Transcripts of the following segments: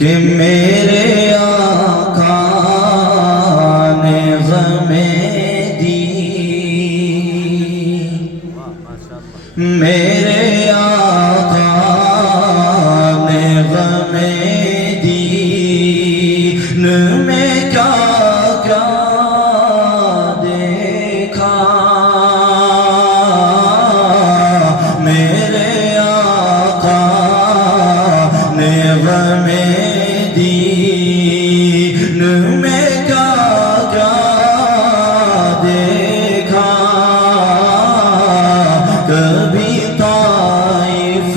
کہ میرے آقا نے غمیں دی، میرے آقا نے غمیں دی، میں کیا کیا دیکھا، میرے آقا نے غمیں دی، میں کیا کیا دیکھا، کبھی طائف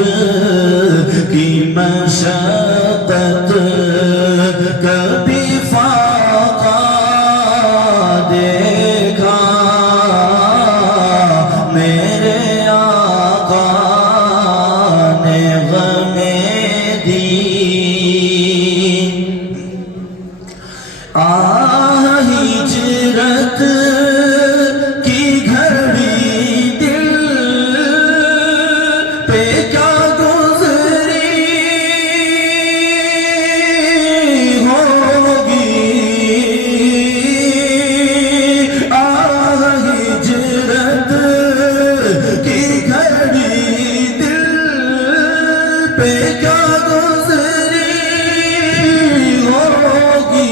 کی مشقت، کبھی فاقہ دیکھا، میرے آقا نے غمیں دی، ہجرت کی گھڑی دل پہ کیا گزری ہوگی، ہجرت کی گھڑی دل پہ کیا گزری ہوگی،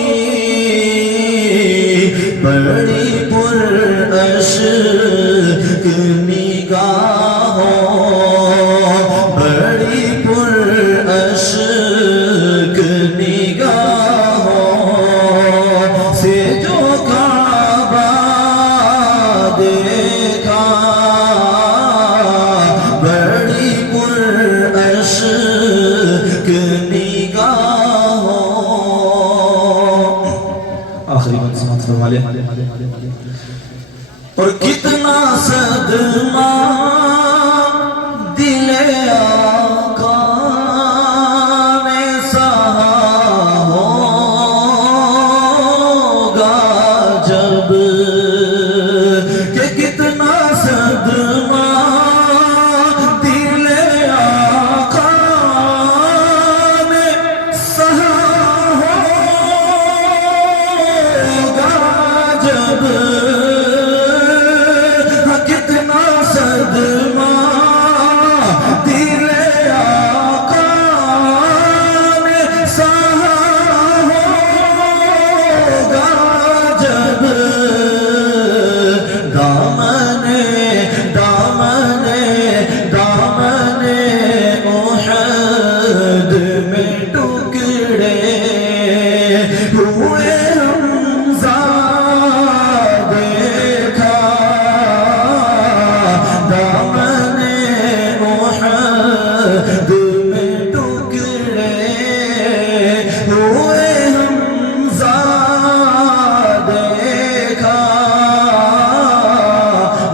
بڑی پراشک نگاہوں، بڑی پراشک نگاہوں سے جو کعبہ دیکھا، بڑی پراشک نگاہوں، آخری بات سمجھ فرما لے، اور کتنا صدمہ دل آقا نے سہا ہوگا جب، کہ کتنا صدمہ دل آقا نے سہا ہوگا جب، کتنا صدمہ دل آقا نے سہا ہوگا جب، دامن دامن دامن احد میں ٹکڑے ہوئے حمزہ دیکھا، دامن احد میں ٹکڑے ہوئے حمزہ دیکھا،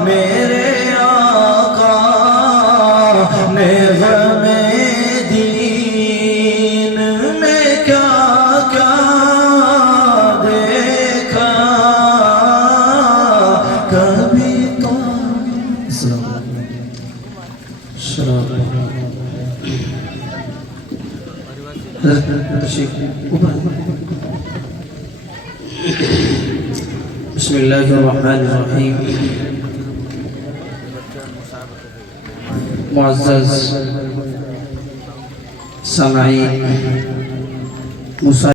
میرے آقا نے غمیں دین میں کیا کیا دیکھا، کبھی تو بسم اللہ الرحمن الرحیم، معزز سامعین،